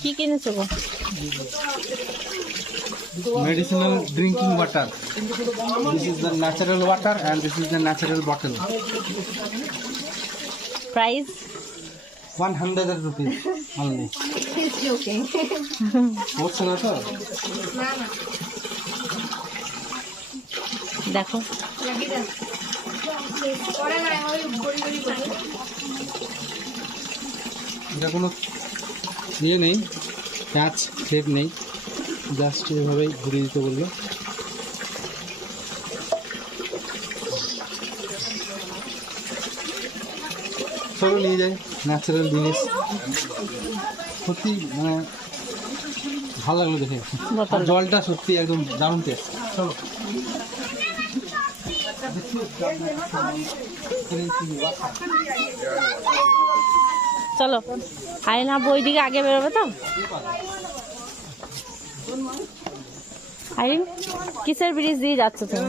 কি কিনেছো গো? Medicinal drinking water. This is the natural water and this is the natural bottle. Price 100 rupees only. He's joking. What's not all? দেখো এটা কোনো ইয়ে নেই, প্যাচ thread নেই, জাস্ট এভাবেই ঘুরিয়ে দিতে বললো। চলো নিয়ে যাই, ন্যাচারাল জিনিস সত্যি মানে ভালো লাগলো দেখে। আর জলটা সত্যি একদম দারুণ টেস্ট। চলো চলো আয়না বই দিকে আগে বেরোবে তো। আইন কিসের ব্রিজ দিয়ে যাচ্ছ তুমি?